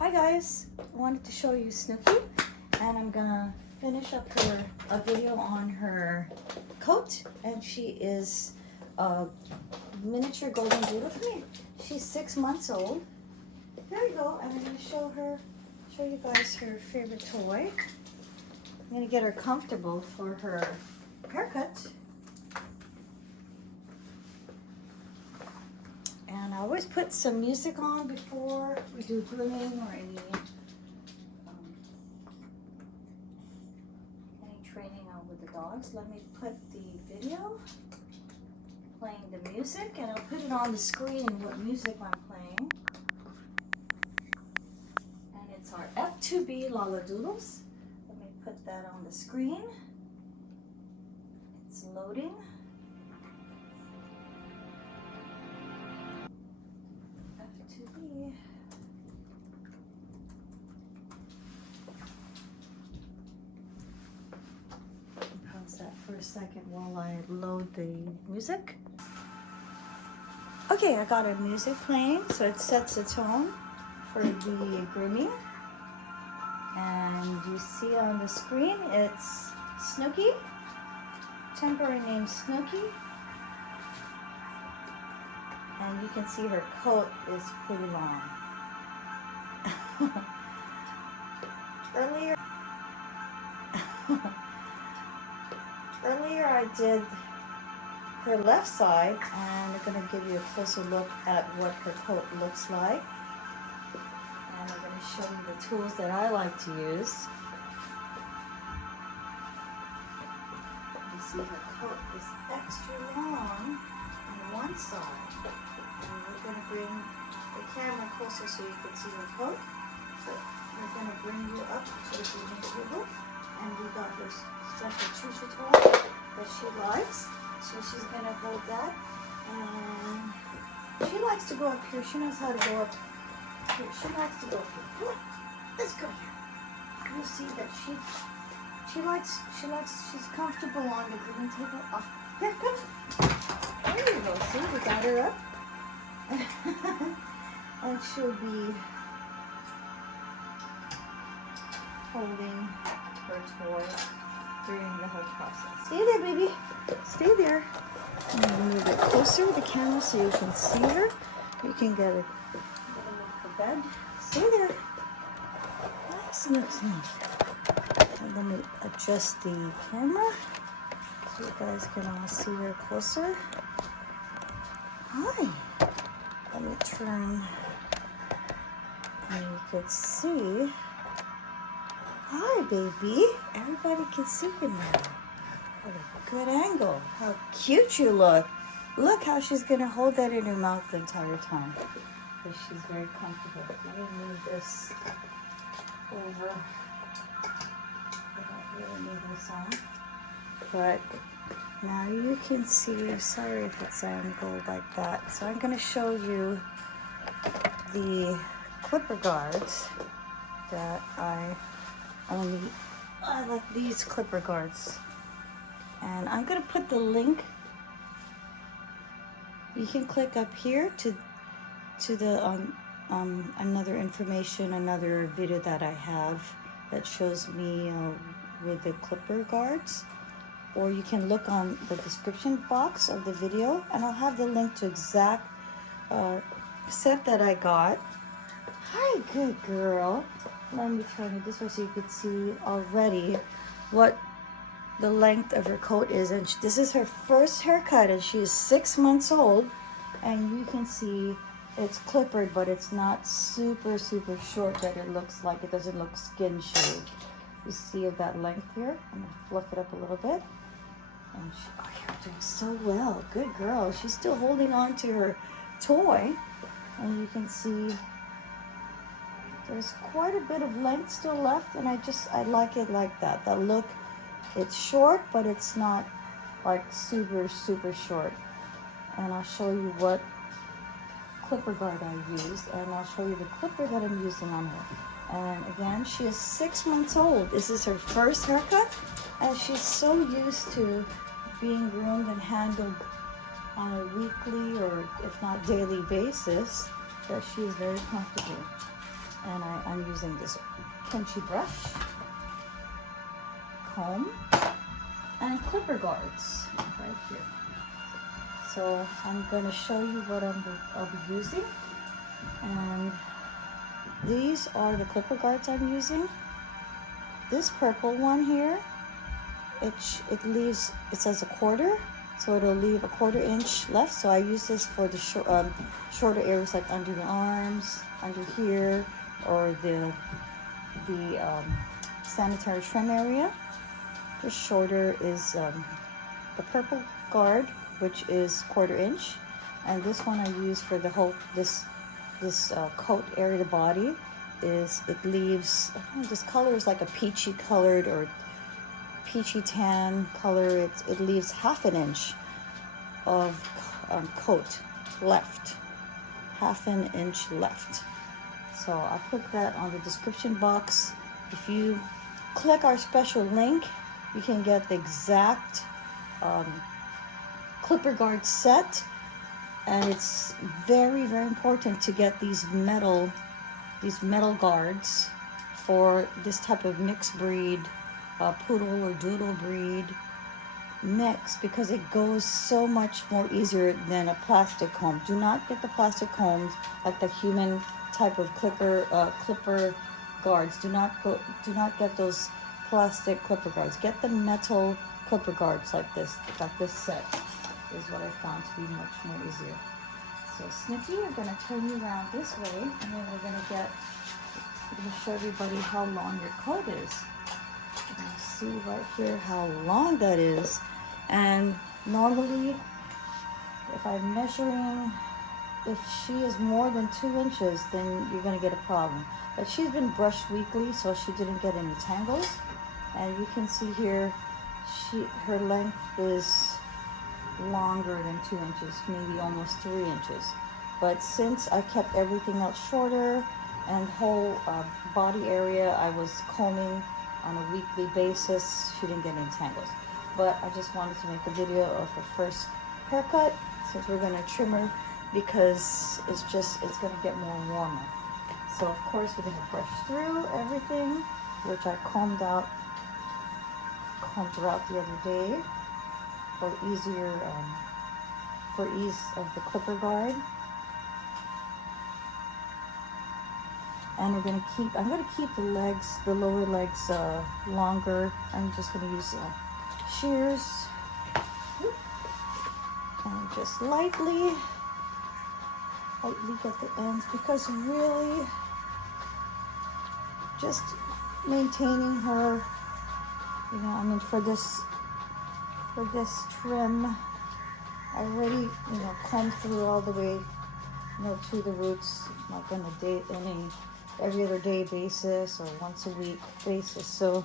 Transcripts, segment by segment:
Hi guys, I wanted to show you Snooky, and I'm gonna finish up a video on her coat, and she is a miniature Goldendoodle. Come here. She's 6 months old. There you go, and I'm gonna show you guys her favorite toy. I'm gonna get her comfortable for her haircut. And I always put some music on before we do grooming or any training on with the dogs. Let me put the video playing the music, and I'll put it on the screen what music I'm playing. And it's our F2B Doodles. Let me put that on the screen. It's loading. Pause that for a second while I load the music. Okay, I got a music playing, so it sets a tone for the grooming. And you see on the screen, it's Snooky, temporary name Snooky. And you can see her coat is pretty long. Earlier I did her left side, and I'm going to give you a closer look at what her coat looks like. And I'm going to show you the tools that I like to use. You see her coat is extra long on one side. And we're going to bring the camera closer so you can see her coat. So we're going to bring you up to the grooming table, and we got her special choo-choo toy that she likes. So she's going to hold that, and she likes to go up here. She knows how to go up here. She likes to go up here. Come on, let's go here. You'll see that she's comfortable on the grooming table. Off. Here, come. There you go. See, we got her up. And she'll be holding her toy during the whole process. Stay there, baby. Stay there. I'm going to move it closer to the camera so you can see her. You can get a bed. Stay there. Nice, nice, nice. And let me adjust the camera so you guys can all see her closer. Hi. Let me turn, and you can see. Hi, baby. Everybody can see you now. What a good angle. How cute you look. Look how she's going to hold that in her mouth the entire time. Because she's very comfortable. Let me move this over. I don't really need this on. But now you can see. Sorry if it's angled like that. So I'm going to show you the clipper guards that I like these clipper guards, and I'm gonna put the link. You can click up here to the another information, another video that I have that shows me with the clipper guards, or you can look on the description box of the video, and I'll have the link to exact set that I got. Hi, good girl. Let me turn it this way so you can see already what the length of her coat is. And this is her first haircut, and she is 6 months old. And you can see it's clippered, but it's not super, super short that it looks like. It doesn't look skin shade. You see that length here? I'm going to fluff it up a little bit. And oh, you're doing so well. Good girl. She's still holding on to her toy. And you can see there's quite a bit of length still left, and I like it like that. That look, it's short, but it's not like super, super short. And I'll show you what clipper guard I used, and I'll show you the clipper that I'm using on her. And again, she is 6 months old. This is her first haircut, and she's so used to being groomed and handled on a weekly or if not daily basis that she is very comfortable. And I'm using this pinchy brush, comb, and clipper guards right here. So I'm going to show you what I'll be using. And these are the clipper guards I'm using. This purple one here, it says a quarter, so it'll leave a 1/4 inch left. So I use this for the shorter areas, like under the arms, under here, or the sanitary trim area. The shorter is the purple guard, which is 1/4 inch, and this one I use for the whole this coat area of the body. It leaves, this color is like a peachy colored or peachy tan color. It leaves 1/2 inch of coat left, 1/2 inch left. So I'll put that on the description box. If you click our special link, you can get the exact clipper guard set. And it's very, very important to get these metal guards for this type of mixed breed, poodle or doodle breed mix, because it goes so much more easier than a plastic comb. Do not get the plastic combs like the human type of clipper guards. Do not get those plastic clipper guards. Get the metal clipper guards like this set is what I found to be much more easier. So Snippy, I'm going to turn you around this way, and then we're going to show everybody how long your coat is. You can see right here how long that is. And normally, if I'm measuring, if she is more than 2 inches, then you're going to get a problem. But she's been brushed weekly, so she didn't get any tangles. And you can see here, her length is longer than 2 inches, maybe almost 3 inches. But since I kept everything else shorter and whole body area I was combing on a weekly basis, she didn't get any tangles. But I just wanted to make a video of her first haircut, since we're going to trim her, because it's going to get more warmer. So of course we're going to brush through everything, which I combed throughout the other day for ease of the clipper guard. And I'm going to keep the lower legs longer. I'm just going to use shears and just lightly get the ends, because really just maintaining her, for this trim, I already, combed through all the way, to the roots, like on a every other day basis or once a week basis. So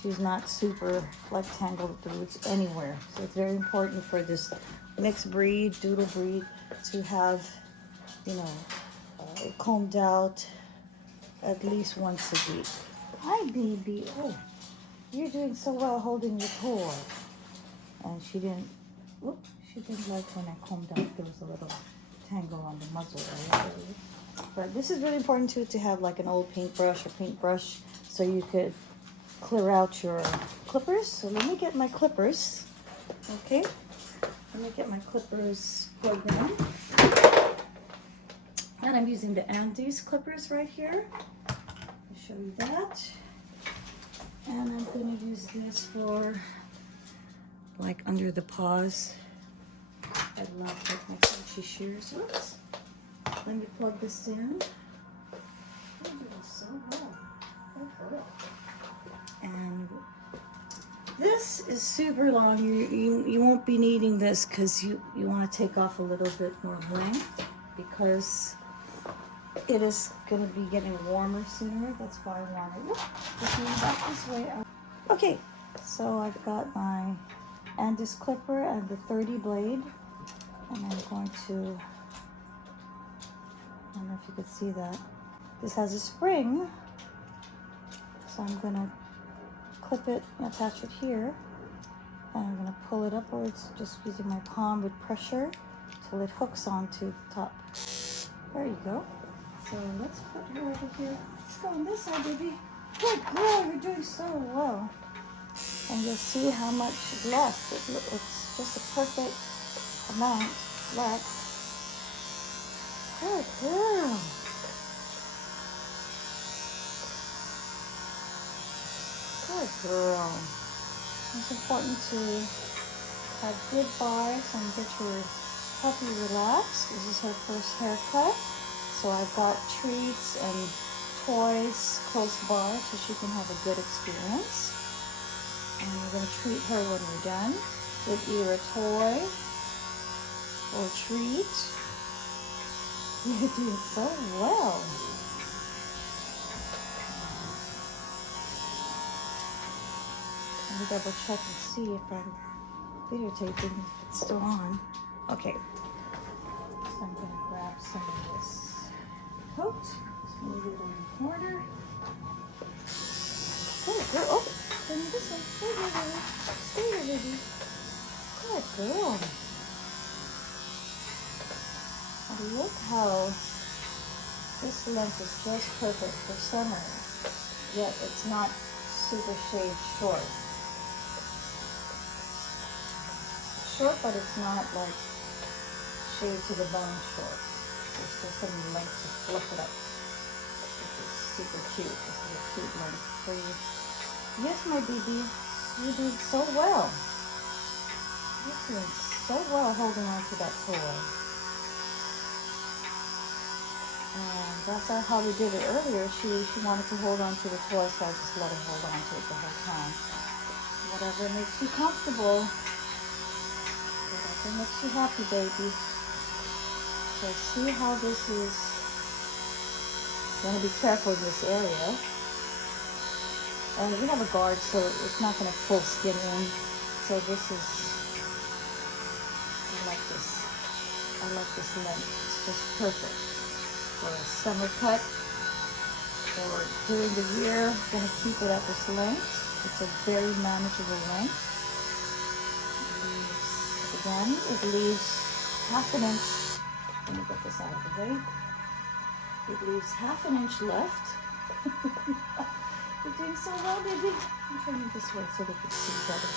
she's not super like tangled at the roots anywhere. So it's very important for this mixed breed, doodle breed, to have, it combed out at least once a week. Hi, baby. Oh, you're doing so well holding your toy. And she didn't like when I combed out. There was a little tangle on the muzzle area. But this is really important too, to have like an old paintbrush, so you could clear out your clippers. So let me get my clippers. Okay, let me get my clippers plugged in. And I'm using the Andes clippers right here. I'll show you that. And I'm going to use this for like under the paws. I love like my crunchy shears. Oops. Let me plug this in. I'm doing so well. Good girl. And this is super long. You won't be needing this, because you want to take off a little bit more length, because it is going to be getting warmer sooner. That's why I wanted to move back this way. Okay, so I've got my Andes clipper and the 30 blade, and I'm going to, I don't know if you could see that. This has a spring, so I'm going to clip it and attach it here, and I'm going to pull it upwards, just using my palm with pressure till it hooks onto the top. There you go. So let's put her over here. Let's go on this side, baby. Good girl, you're doing so well. And you'll see how much left. It's just a perfect amount left. Good girl. Good girl. It's important to have good bars and get your puppy relaxed. This is her first haircut. So I've got treats and toys close by so she can have a good experience. And we're going to treat her when we're done with either a toy or a treat. You're doing so well. Let me double check and see if I'm videotaping, if it's still on. Okay. So I'm going to grab some of this coat. Just move it in the corner. Good girl. Oh, then this one. Stay here, baby. Stay here, baby. Good girl. And look how this length is just perfect for summer. Yet it's not super shaved short. Short, but it's not like shaved to the bone short. There's still some length to fluff it up. This is super cute. This is a cute length for you. Yes, my baby, you did so well. You're doing so well holding on to that toy. And that's how we did it earlier. She wanted to hold on to the toy, so I just let her hold on to it the whole time. Whatever makes you comfortable. Whatever makes you happy, baby. So see how this is. You want to be careful in this area. And we have a guard, so it's not going to pull skin in. So this is, I like this. I like this length. It's just perfect for a summer cut. Or during the year, I'm going to keep it at this length. It's a very manageable length. Again, it leaves half an inch. Let me get this out of the way. It leaves half an inch left. You're doing so well, baby. I'm turning this way so they can see better.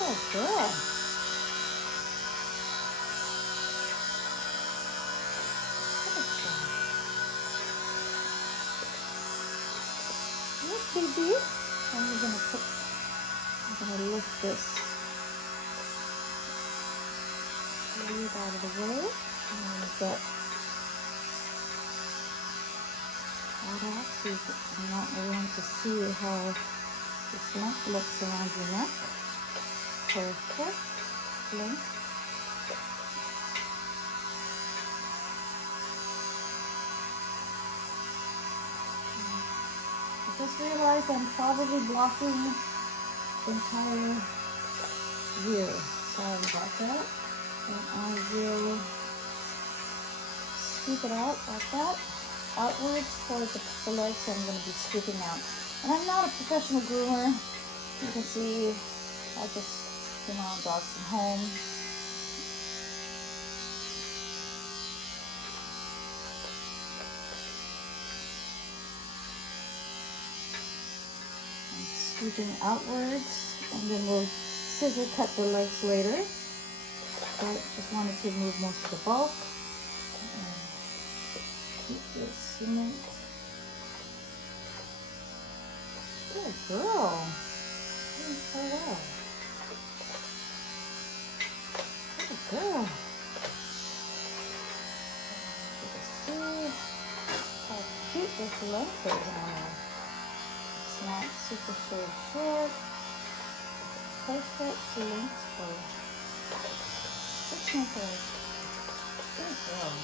Good girl. Good job. Yes, baby. And we're gonna lift this lead out of the way. I'm gonna get that off so you want everyone to see how this length looks around your neck. Perfect length. I just realized I'm probably blocking the entire year. Sorry about that. And I will scoop it out like that, outwards towards the legs. So I'm going to be scooping out. And I'm not a professional groomer. You can see I just groom my own dogs at home. I'm scooping outwards, and then we'll scissor cut the legs later. But just wanted to remove most of the bulk. Keep this cement. Good girl. Doing so well. Good girl. You can see how cute this length is now. It's not super short. Perfect length for 6 months old. Good girl.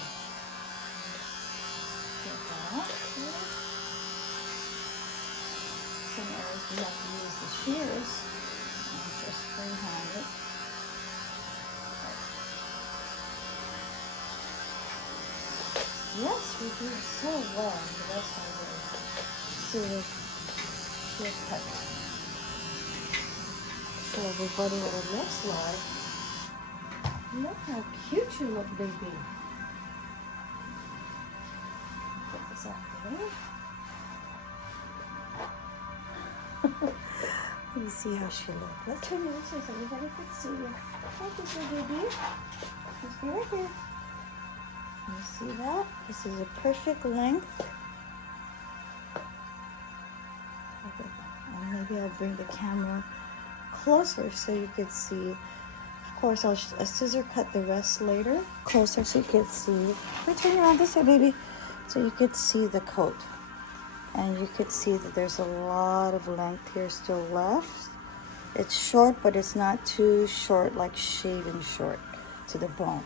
Some areas we have to use the shears and just freehand it. Yes, we do so well in the rest of the shear cut. Show everybody what it looks like. Look how cute you look, baby. Put this out the way. You see how she looks. Let's turn it this way so everybody can see you. Hi, this is baby. Just stay right here. You see that? This is a perfect length. Okay. And maybe I'll bring the camera closer so you can see. Of course, I'll scissor cut the rest later, closer so you can see. Wait, turn around this way, baby, so you could see the coat. And you could see that there's a lot of length here still left. It's short, but it's not too short, like shaven short to the bone.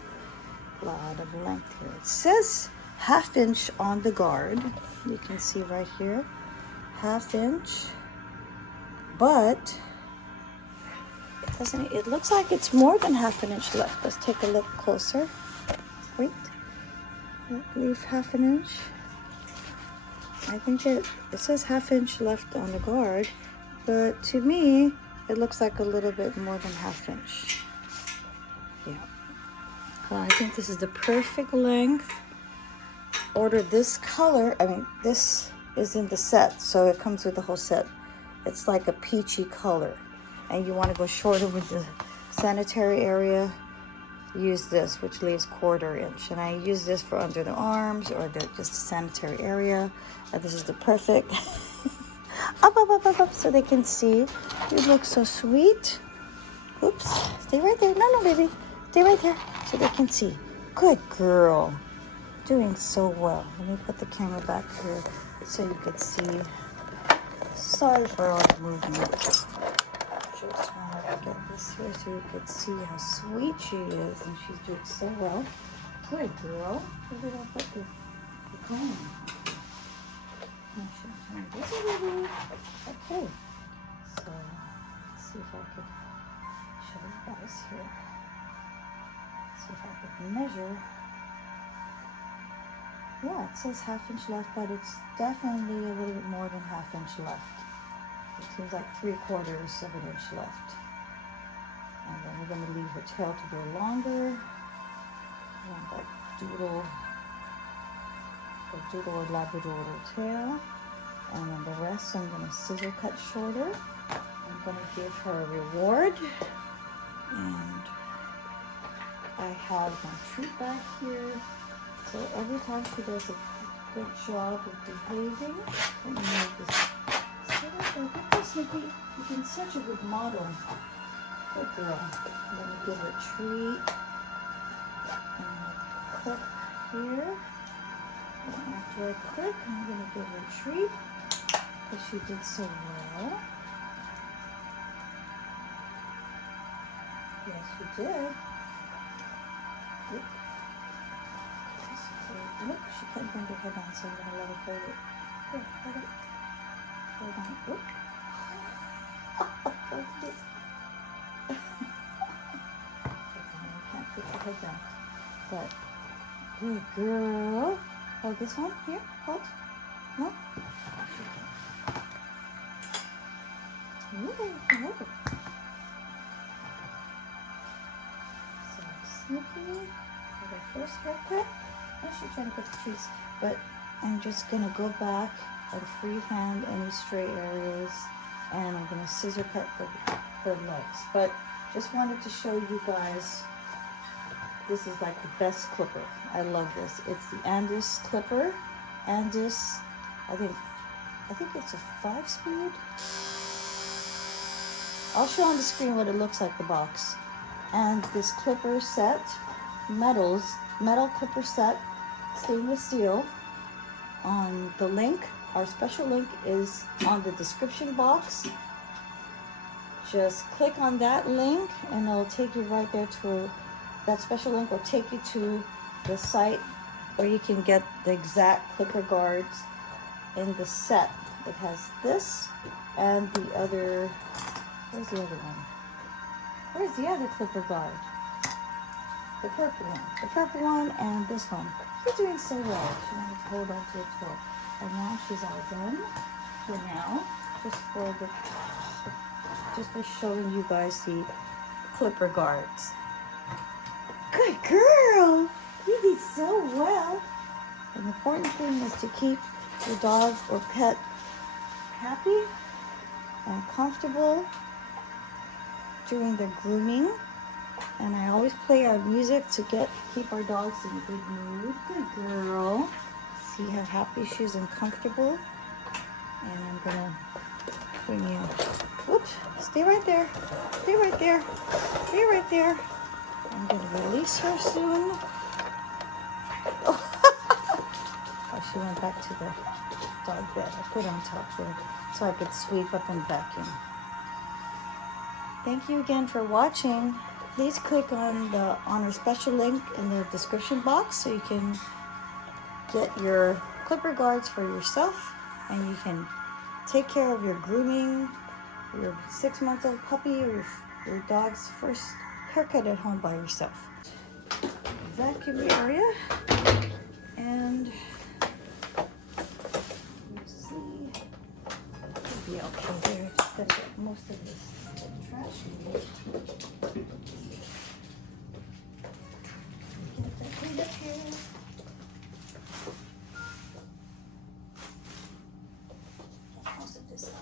A lot of length here. It says 1/2 inch on the guard. You can see right here, 1/2 inch, but it looks like it's more than 1/2 inch left. Let's take a look closer. Wait, leave 1/2 inch. I think it says 1/2 inch left on the guard, but to me, it looks like a little bit more than 1/2 inch. Yeah. Well, I think this is the perfect length. Order this color. I mean, this is in the set, so it comes with the whole set. It's like a peachy color. And you want to go shorter with the sanitary area, use this, which leaves 1/4 inch. And I use this for under the arms or just the sanitary area. And this is the perfect up, so they can see. You look so sweet. Oops, stay right there. No, baby, stay right there so they can see. Good girl, doing so well. Let me put the camera back here so you can see. Sorry for all the movement. Just want to get this here so you can see how sweet she is, and she's doing so well. Good girl. Where did I put the comb? Okay. So let's see if I can show you guys here. See if I can measure. Yeah, it says 1/2 inch left, but it's definitely a little bit more than 1/2 inch left. It seems like 3/4 of an inch left. And then we're going to leave her tail to go longer. Want that doodle or Labrador tail. And then the rest I'm going to scissor cut shorter. I'm going to give her a reward. And I have my treat back here. So every time she does a good job of behaving, let me move this. Get this, Snoopy. You've been such a good model. Good girl. I'm going to give her a treat. And click here. And after I click, I'm going to give her a treat because she did so well. Yes, you did. Oop. Nope, she can't bring her head on, so I'm going to let her hold it. Here, hold it. Hold on. Oop. You can't put your head down. But, good girl. Hold this one. Here, hold. No? Hold it. So, Snoopy, with her first haircut. Oh, she's trying to put the treats. But I'm just going to go back and freehand any stray areas. And I'm going to scissor cut her legs. But just wanted to show you guys, this is like the best clipper. I love this. It's the Andis clipper. Andis, I think it's a 5-speed. I'll show on the screen what it looks like, the box. And this clipper set, metal clipper set, stainless steel. On the link, our special link is on the description box. Just click on that link and it'll take you right there to, that special link will take you to the site where you can get the exact clipper guards in the set. It has this and the other, where's the other one? Where's the other clipper guard? The purple one. The purple one and this one. You're doing so well. She wanted to hold on to a toe. And now she's all done for now. Just for showing you guys the clipper guards. Good girl. You did so well. An important thing is to keep your dog or pet happy and comfortable during the grooming. And I always play our music to keep our dogs in a good mood. Good girl. See how happy she is and comfortable. And I'm gonna bring you. Oops! Stay right there. Stay right there. Stay right there. I'm gonna release her soon. Oh, she went back to the dog bed. I put on top there so I could sweep up and vacuum. Thank you again for watching. Please click on our special link in the description box so you can get your clipper guards for yourself, and you can take care of your grooming, your 6-month-old puppy, or your dog's first haircut at home by yourself. Vacuum the area, and let's see. It'll be okay there. Just gotta get most of this trash removed. Get that cleaned up here. Get most of this up.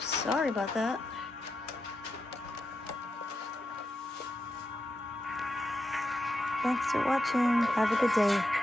Sorry about that. Thanks for watching. Have a good day.